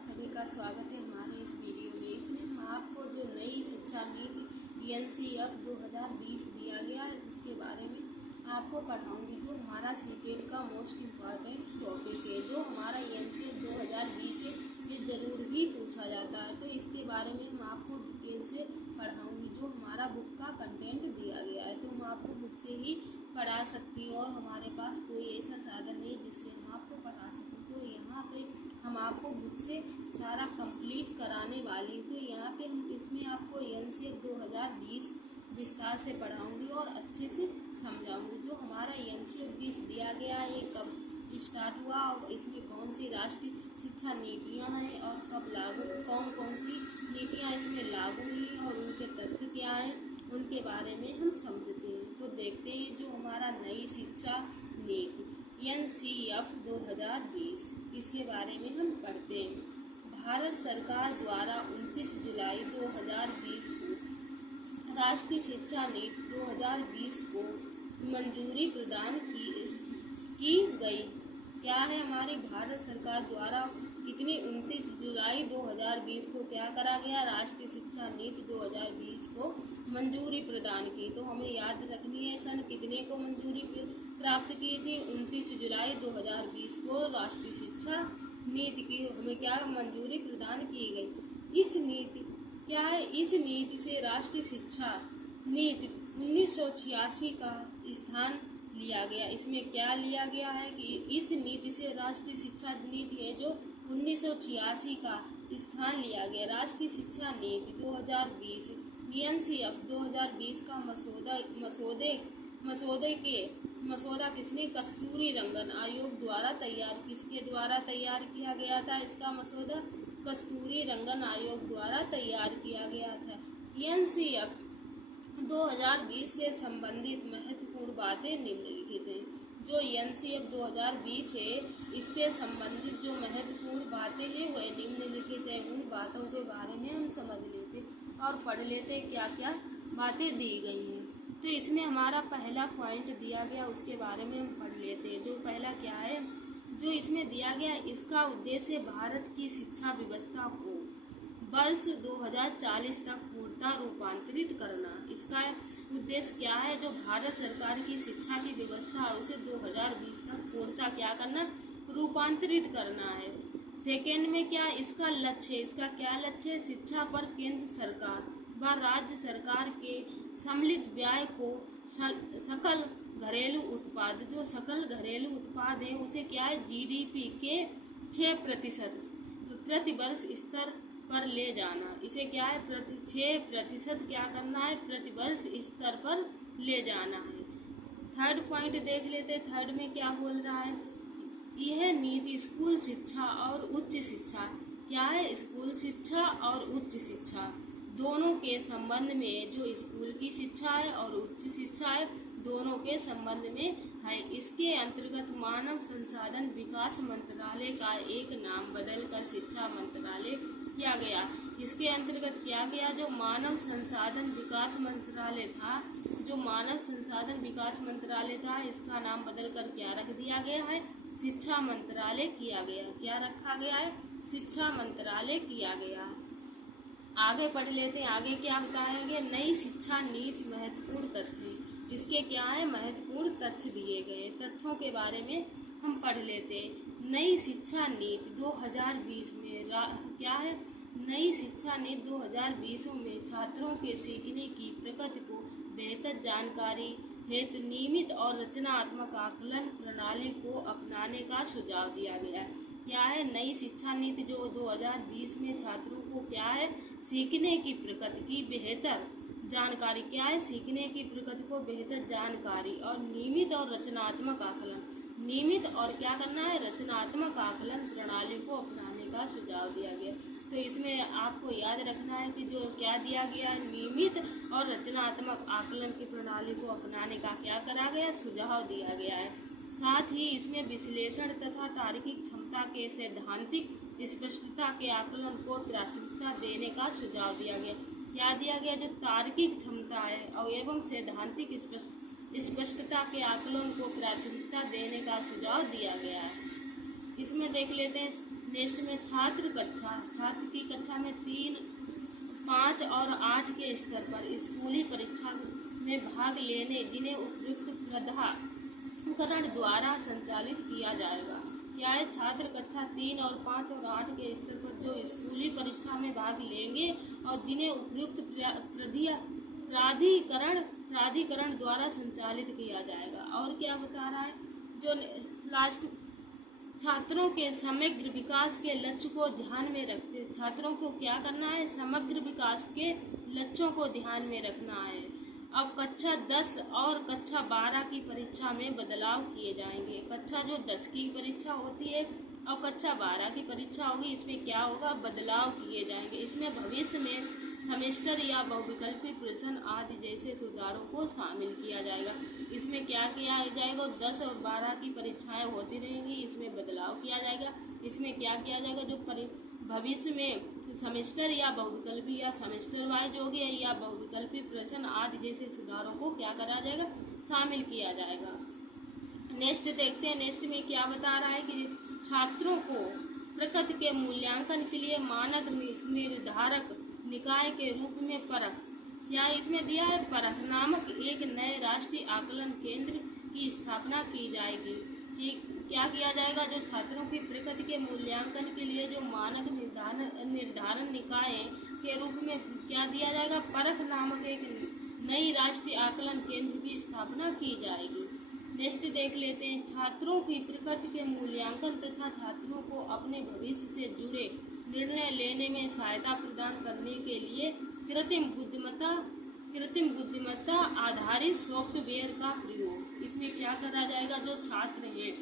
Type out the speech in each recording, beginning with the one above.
सभी का स्वागत है हमारे इस वीडियो में। इसमें हम आपको जो नई शिक्षा नीति एनसीईआरटी 2020 दिया गया है उसके बारे में आपको पढ़ाऊंगी। जो हमारा सीटेट का मोस्ट इम्पॉर्टेंट टॉपिक है, जो हमारा एनसीईआरटी 2020 है, ये ज़रूर ही पूछा जाता है। तो इसके बारे में हम आपको डिटेल से पढ़ाऊंगी। जो हमारा बुक का कंटेंट दिया गया है तो हम आपको बुक से ही पढ़ा सकती हूँ और हमारे पास कोई ऐसा साधन नहीं जिससे हम आपको पढ़ा सकें। तो यहाँ पे हम आपको बुक से सारा कंप्लीट कराने वाले हैं। तो यहाँ पे हम इसमें आपको एनसीईआरटी 2020 विस्तार से पढ़ाऊंगी और अच्छे से समझाऊंगी। जो हमारा एनसीईआरटी 20 दिया गया है ये कब स्टार्ट हुआ और इसमें कौन सी राष्ट्रीय शिक्षा नीतियाँ हैं और कब लागू, कौन कौन सी नीतियाँ इसमें लागू हुई और उनके तथ्य क्या हैं, उनके बारे में हम समझते हैं। तो देखते हैं जो हमारा नई शिक्षा नीति एनसीईआरटी 2020 इसके बारे में हम पढ़ते हैं। भारत सरकार द्वारा 29 जुलाई 2020 को राष्ट्रीय शिक्षा नीति 2020 को मंजूरी प्रदान की गई। क्या है हमारी भारत सरकार द्वारा कितनी 29 जुलाई 2020 को क्या करा गया, राष्ट्रीय शिक्षा नीति 2020 को मंजूरी प्रदान की। तो हमें याद रखनी है सन कितने को मंजूरी प्राप्त की थी, 29 जुलाई 2020 को राष्ट्रीय शिक्षा नीति की हमें क्या मंजूरी प्रदान की गई। इस नीति क्या है, इस नीति से राष्ट्रीय शिक्षा नीति 1986 का स्थान लिया गया। इसमें क्या लिया गया है कि इस नीति से राष्ट्रीय शिक्षा नीति है जो 1986 का स्थान लिया गया। राष्ट्रीय शिक्षा नीति 2020 एनसीईआरटी 2020 का मसौदा किसने, कस्तूरी रंगन आयोग द्वारा तैयार, किसके द्वारा तैयार किया गया था इसका मसौदा, कस्तूरी रंगन आयोग द्वारा तैयार किया गया था। एनसीईआरटी 2020 से संबंधित महत्वपूर्ण बातें निम्नलिखित हैं। जो एनसीईआरटी 2020 है इससे संबंधित जो महत्वपूर्ण बातें हैं वह निम्नलिखित हैं। उन बातों के बारे में हम समझ लेते और पढ़ लेते क्या क्या बातें दी गई हैं। तो इसमें हमारा पहला पॉइंट दिया गया उसके बारे में हम पढ़ लेते हैं। जो पहला क्या है, जो इसमें दिया गया इसका उद्देश्य भारत की शिक्षा व्यवस्था को वर्ष 2040 तक पूर्णतः रूपांतरित करना। इसका उद्देश्य क्या है, जो भारत सरकार की शिक्षा की व्यवस्था है उसे 2020 तक पूर्णतः क्या करना, रूपांतरित करना है। सेकेंड में क्या इसका लक्ष्य है, इसका क्या लक्ष्य है, शिक्षा पर केंद्र सरकार व राज्य सरकार के सम्मिलित व्यय को सकल घरेलू उत्पाद, जो सकल घरेलू उत्पाद है उसे क्या है जीडीपी के 6% प्रति वर्ष स्तर पर ले जाना। इसे क्या है 6% क्या करना है, प्रति वर्ष स्तर पर ले जाना है। थर्ड पॉइंट देख लेते हैं। थर्ड में क्या बोल रहा है, यह नीति स्कूल शिक्षा और उच्च शिक्षा, क्या है स्कूल शिक्षा और उच्च शिक्षा दोनों के संबंध में, जो स्कूल की शिक्षा है और उच्च शिक्षा है दोनों के संबंध में है। इसके अंतर्गत मानव संसाधन विकास मंत्रालय का एक नाम बदलकर शिक्षा मंत्रालय किया गया। इसके अंतर्गत किया गया जो मानव संसाधन विकास मंत्रालय था, जो मानव संसाधन विकास मंत्रालय था इसका नाम बदलकर क्या रख दिया गया है, शिक्षा मंत्रालय किया गया। क्या रखा गया है, शिक्षा मंत्रालय किया गया। आगे पढ़ लेते हैं। आगे क्या बताया गया, नई शिक्षा नीति महत्वपूर्ण तथ्य। इसके क्या है महत्वपूर्ण तथ्य दिए गए। तथ्यों के बारे में हम पढ़ लेते हैं। नई शिक्षा नीति 2020 में क्या है, नई शिक्षा नीति 2020 में छात्रों के सीखने की प्रकृति को बेहतर जानकारी हेतु नियमित और रचनात्मक आकलन प्रणाली को अपनाने का सुझाव दिया गया है। क्या है नई शिक्षा नीति जो 2020 में छात्रों को क्या है सीखने की प्रकृति की बेहतर जानकारी, क्या है सीखने की प्रकृति को बेहतर जानकारी और नियमित और रचनात्मक आकलन, नियमित और क्या करना है रचनात्मक आकलन प्रणाली को अपनाने का सुझाव दिया गया। तो इसमें आपको याद रखना है कि जो क्या दिया गया, नियमित और रचनात्मक आकलन की प्रणाली को अपनाने का क्या करा गया, सुझाव दिया गया है। साथ ही इसमें विश्लेषण तथा तार्किक क्षमता के सैद्धांतिक स्पष्टता के आकलन को प्राथमिकता देने का सुझाव दिया गया। क्या दिया गया, जो तार्किक क्षमता है और एवं सैद्धांतिक स्पष्टता के आकलन को प्राथमिकता देने का सुझाव दिया गया है। इसमें देख लेते हैं नेक्स्ट में छात्र की कक्षा में 3, 5 और 8 के स्तर पर स्कूली परीक्षा में भाग लेने जिन्हें उपयुक्त प्राधिकरण द्वारा संचालित किया जाएगा। क्या है? छात्र कक्षा 3 और 5 और 8 के स्तर पर जो स्कूली परीक्षा में भाग लेंगे और जिन्हें उपयुक्त प्राधिकरण द्वारा संचालित किया जाएगा। और क्या बता रहा है? जो लास्ट, छात्रों के समग्र विकास के लक्ष्य को ध्यान में रखते, छात्रों को क्या करना है? समग्र विकास के लक्ष्यों को ध्यान में रखना है। अब कक्षा 10 और कक्षा 12 की परीक्षा में बदलाव किए जाएंगे। कक्षा जो 10 की परीक्षा होती है और कक्षा 12 की परीक्षा होगी, इसमें क्या होगा? बदलाव किए जाएंगे। इसमें भविष्य में सेमेस्टर या बहुविकल्पी प्रश्न आदि जैसे सुधारों को शामिल किया जाएगा। इसमें क्या किया जाएगा? 10 और 12 की परीक्षाएं होती रहेंगी, इसमें बदलाव किया जाएगा। इसमें क्या किया जाएगा? जो भविष्य में सेमेस्टर या बहुविकल्पी या सेमेस्टर वाइज होगी या बहुविकल्पी प्रश्न आदि जैसे सुधारों को क्या करा जाएगा? शामिल किया जाएगा। नेक्स्ट देखते हैं। नेक्स्ट में क्या बता रहा है कि छात्रों को प्रकृति के मूल्यांकन के लिए मानक निर्धारक निकाय के रूप में परख, या इसमें दिया है परख नामक एक नए राष्ट्रीय आकलन केंद्र की स्थापना की जाएगी। कि क्या किया जाएगा? जो छात्रों की प्रकृति के मूल्यांकन के लिए जो मानक निर्धारण निकाय के रूप में क्या दिया जाएगा? परख नामक एक नई राष्ट्रीय आकलन केंद्र की स्थापना की जाएगी। नेक्स्ट देख लेते हैं। छात्रों की प्रकृति के मूल्यांकन तथा छात्रों को अपने भविष्य से जुड़े निर्णय लेने में सहायता प्रदान करने के लिए कृत्रिम बुद्धिमत्ता आधारित सॉफ्टवेयर का प्रयोग। इसमें क्या करा जाएगा? जो छात्र हैं,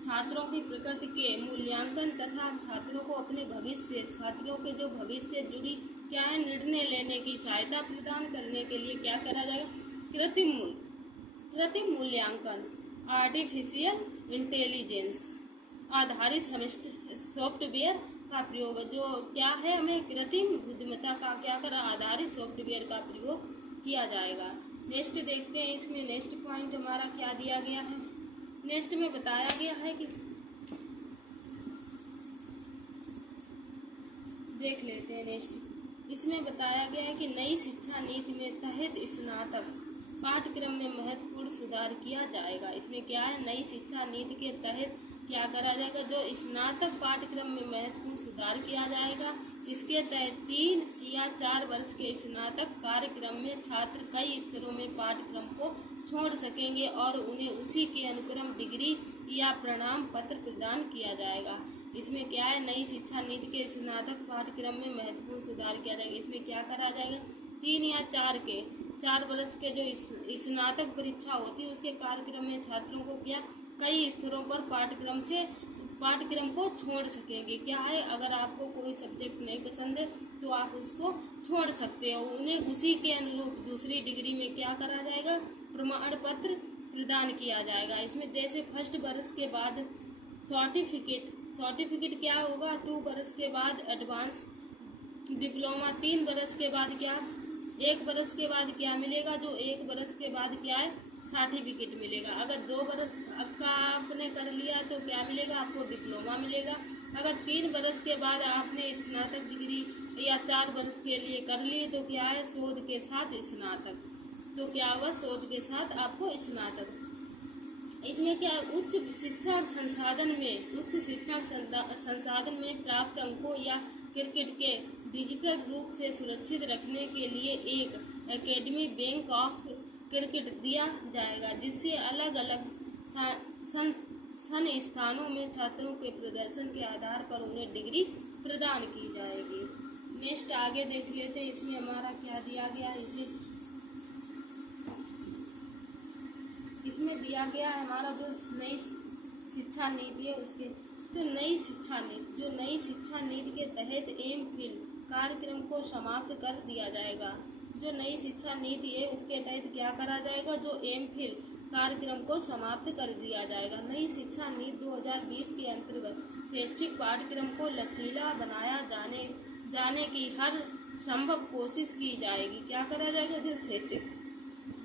छात्रों की प्रकृति के मूल्यांकन तथा छात्रों को अपने भविष्य, छात्रों के जो भविष्य से जुड़ी क्या है निर्णय लेने की सहायता प्रदान करने के लिए क्या करा जाएगा? कृत्रिम मूल्यांकन आर्टिफिशियल इंटेलिजेंस आधारित सॉफ्टवेयर का प्रयोग। जो क्या है? हमें कृत्रिम बुद्धिमत्ता का क्या करा? आधारित सॉफ्टवेयर का प्रयोग किया जाएगा। नेक्स्ट देखते हैं। इसमें नेक्स्ट पॉइंट हमारा क्या दिया गया है? नेक्स्ट में बताया गया है कि देख लेते हैं। नेक्स्ट इसमें बताया गया है कि नई शिक्षा नीति में तहत स्नातक पाठ्यक्रम में महत्वपूर्ण सुधार किया जाएगा। इसमें क्या है? नई शिक्षा नीति के तहत क्या करा जाएगा? जो स्नातक पाठ्यक्रम में महत्वपूर्ण सुधार किया जाएगा। इसके तहत 3 या 4 वर्ष के स्नातक कार्यक्रम में छात्र कई स्तरों में पाठ्यक्रम को छोड़ सकेंगे और उन्हें उसी के अनुक्रम डिग्री या प्रमाण पत्र प्रदान किया जाएगा। इसमें क्या है? नई शिक्षा नीति के स्नातक पाठ्यक्रम में महत्वपूर्ण सुधार किया जाएगा। इसमें क्या करा जाएगा? 3 या 4 वर्ष के जो स्नातक परीक्षा होती है उसके कार्यक्रम में छात्रों को क्या कई स्तरों पर पाठ्यक्रम को छोड़ सकेंगे। क्या है? अगर आपको कोई सब्जेक्ट नहीं पसंद है तो आप उसको छोड़ सकते हो। उन्हें उसी के अनुरूप दूसरी डिग्री में क्या करा जाएगा? प्रमाण पत्र प्रदान किया जाएगा। इसमें जैसे फर्स्ट वर्ष के बाद सर्टिफिकेट क्या होगा? 2 वर्ष के बाद एडवांस डिप्लोमा, 3 वर्ष के बाद क्या, 1 वर्ष के बाद क्या मिलेगा? जो 1 वर्ष के बाद क्या है? सर्टिफिकेट मिलेगा। अगर 2 वर्ष का आपने कर लिया तो क्या मिलेगा? आपको डिप्लोमा मिलेगा। अगर 3 वर्ष के बाद आपने स्नातक डिग्री या 4 वर्ष के लिए कर ली तो क्या है? शोध के साथ स्नातक। तो क्या होगा? शोध के साथ आपको स्नातक। इसमें क्या उच्च शिक्षा और संसाधन में प्राप्त अंकों या क्रिकेट के डिजिटल रूप से सुरक्षित रखने के लिए एक एकेडमी बैंक ऑफ क्रिकेट दिया जाएगा, जिससे अलग अलग संस्थानों में छात्रों के प्रदर्शन के आधार पर उन्हें डिग्री प्रदान की जाएगी। नेक्स्ट आगे देख लेते हैं। इसमें हमारा क्या दिया गया? इसमें दिया गया है हमारा जो नई शिक्षा नीति है उसके तो नई शिक्षा नीति के तहत एम.फिल कार्यक्रम को समाप्त कर दिया जाएगा। जो नई शिक्षा नीति है उसके तहत क्या करा जाएगा? जो एम.फिल कार्यक्रम को समाप्त कर दिया जाएगा। नई शिक्षा नीति 2020 के अंतर्गत शैक्षिक पाठ्यक्रम को लचीला बनाया जाने की हर संभव कोशिश की जाएगी। क्या करा जाएगा? जो शैक्षिक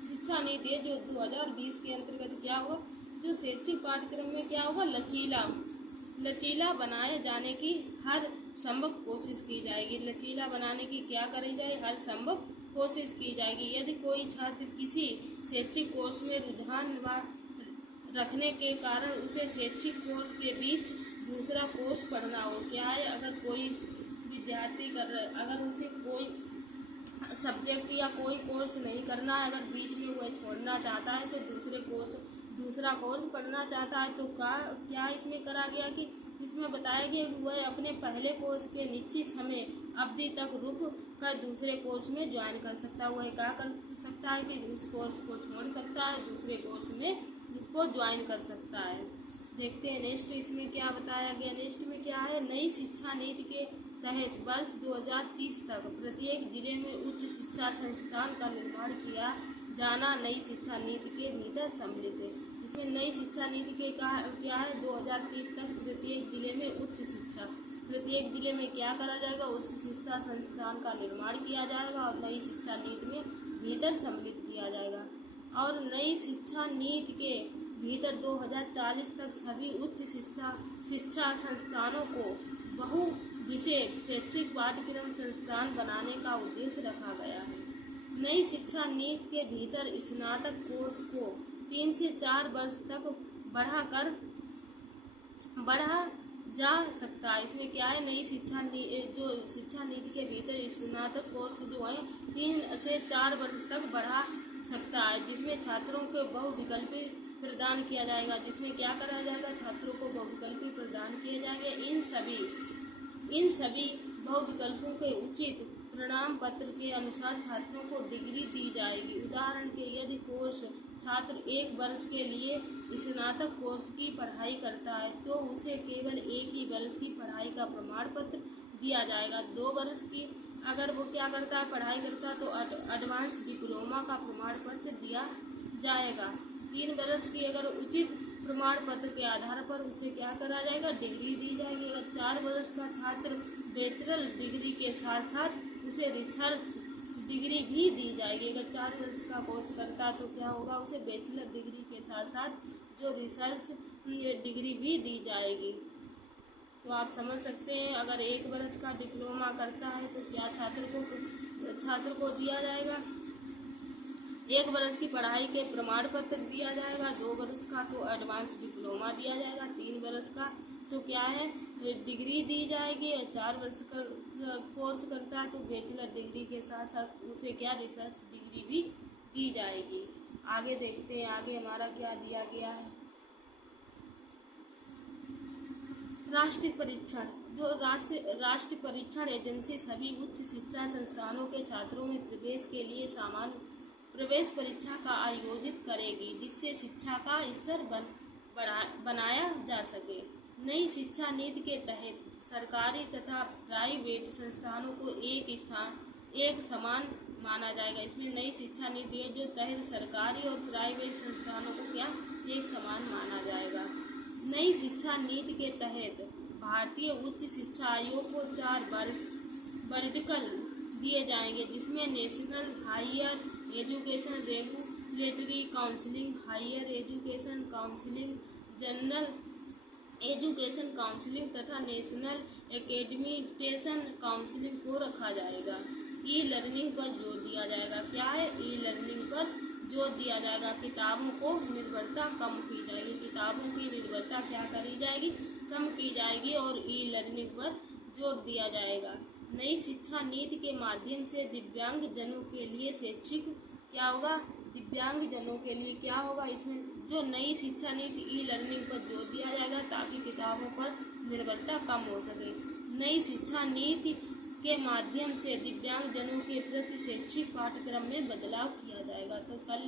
शिक्षा नीति है जो 2020 के अंतर्गत क्या होगा? जो शैक्षिक पाठ्यक्रम में क्या होगा? लचीला बनाए जाने की हर संभव कोशिश की जाएगी। लचीला बनाने की क्या करी जाए, हर संभव कोशिश की जाएगी। यदि कोई छात्र किसी शैक्षिक कोर्स में रुझान रखने के कारण उसे शैक्षिक कोर्स के बीच दूसरा कोर्स पढ़ना हो, क्या है, अगर कोई विद्यार्थी अगर उसे कोई सब्जेक्ट या कोई कोर्स नहीं करना है, अगर बीच में वह छोड़ना चाहता है तो दूसरा कोर्स पढ़ना चाहता है, तो क्या इसमें करा गया कि इसमें बताया गया कि वह अपने पहले कोर्स के निश्चित समय अवधि तक रुक कर दूसरे कोर्स में ज्वाइन कर सकता है। वह क्या कर सकता है कि उस कोर्स को छोड़ सकता है, दूसरे कोर्स में को ज्वाइन कर सकता है। देखते हैं नेक्स्ट इसमें क्या बताया गया। नेक्स्ट में क्या है, नई शिक्षा नीति के तहत वर्ष 2030 तक प्रत्येक जिले में उच्च शिक्षा संस्थान का निर्माण किया जाना नई शिक्षा नीति के भीतर सम्मिलित है। इसमें नई शिक्षा नीति के क्या है, 2030 तक प्रत्येक जिले में प्रत्येक जिले में क्या करा जाएगा, उच्च शिक्षा संस्थान का निर्माण किया जाएगा और नई शिक्षा नीति में भीतर सम्मिलित किया जाएगा। और नई शिक्षा नीति के भीतर 2040 तक सभी उच्च शिक्षा संस्थानों को बहु विषय शैक्षिक पाठ्यक्रम संस्थान बनाने का उद्देश्य रखा गया है। नई शिक्षा नीति के भीतर स्नातक कोर्स को 3 से 4 वर्ष तक बढ़ा जा सकता है। इसमें क्या है, नई शिक्षा नीति के भीतर स्नातक कोर्स जो है 3 से 4 वर्ष तक बढ़ा सकता है, जिसमें छात्रों को बहुविकल्पी प्रदान किया जाएगा। जिसमें क्या करा जाएगा, छात्रों को बहुविकल्पी प्रदान किए जाएंगे। इन सभी बहुविकल्पों के उचित प्रमाण पत्र के अनुसार छात्रों को डिग्री दी जाएगी। उदाहरण के यदि कोर्स छात्र 1 वर्ष के लिए स्नातक कोर्स की पढ़ाई करता है तो उसे केवल 1 ही वर्ष की पढ़ाई का प्रमाण पत्र दिया जाएगा। 2 वर्ष की अगर वो क्या करता है, पढ़ाई करता है, तो एडवांस डिप्लोमा का प्रमाण पत्र दिया जाएगा। 3 वर्ष की अगर उचित प्रमाण पत्र के आधार पर उसे क्या करा जाएगा, डिग्री दी जाएगी। अगर 4 वर्ष का छात्र बैचलर डिग्री के साथ साथ उसे रिसर्च डिग्री भी दी जाएगी। अगर 4 वर्ष का कोर्स करता है तो क्या होगा, उसे बैचलर डिग्री के साथ साथ जो रिसर्च डिग्री भी दी जाएगी। तो आप समझ सकते हैं, अगर 1 वर्ष का डिप्लोमा करता है तो क्या छात्र को दिया जाएगा, 1 वर्ष की पढ़ाई के प्रमाण पत्र दिया जाएगा। 2 वर्ष का तो एडवांस डिप्लोमा दिया जाएगा। 3 वर्ष का तो क्या है, डिग्री दी जाएगी। 4 वर्ष का कोर्स करता है तो बैचलर डिग्री के साथ साथ उसे क्या रिसर्च डिग्री भी दी जाएगी। आगे देखते हैं, आगे हमारा क्या दिया गया है। राष्ट्रीय परीक्षण, जो राष्ट्रीय परीक्षण एजेंसी सभी उच्च शिक्षा संस्थानों के छात्रों में प्रवेश के लिए सामान्य प्रवेश परीक्षा का आयोजित करेगी, जिससे शिक्षा का स्तर बनाया जा सके। नई शिक्षा नीति के तहत सरकारी तथा प्राइवेट संस्थानों को एक समान माना जाएगा। इसमें नई शिक्षा नीति है जो तहत सरकारी और प्राइवेट संस्थानों को क्या एक समान माना जाएगा। नई शिक्षा नीति के तहत भारतीय उच्च शिक्षा आयोग को 4 वर्टिकल दिए जाएंगे, जिसमें national higher education regulatory counselling, higher education counselling, general education counselling तथा नेशनल एकेडमिटेशन काउंसिलिंग को रखा जाएगा। ई लर्निंग पर जोर दिया जाएगा। क्या है, ई लर्निंग पर जोर दिया जाएगा। किताबों को निर्भरता कम की जाएगी। किताबों की निर्भरता क्या करी जाएगी, कम की जाएगी और ई लर्निंग पर जोर दिया जाएगा। नई शिक्षा नीति के माध्यम से दिव्यांग जनों के लिए शैक्षिक क्या होगा, दिव्यांग जनों के लिए क्या होगा, इसमें जो नई शिक्षा नीति ई लर्निंग पर जोर दिया जाएगा ताकि किताबों पर निर्भरता कम हो सके। नई शिक्षा नीति के माध्यम से दिव्यांग जनों के प्रति शैक्षिक पाठ्यक्रम में बदलाव किया जाएगा। तो कल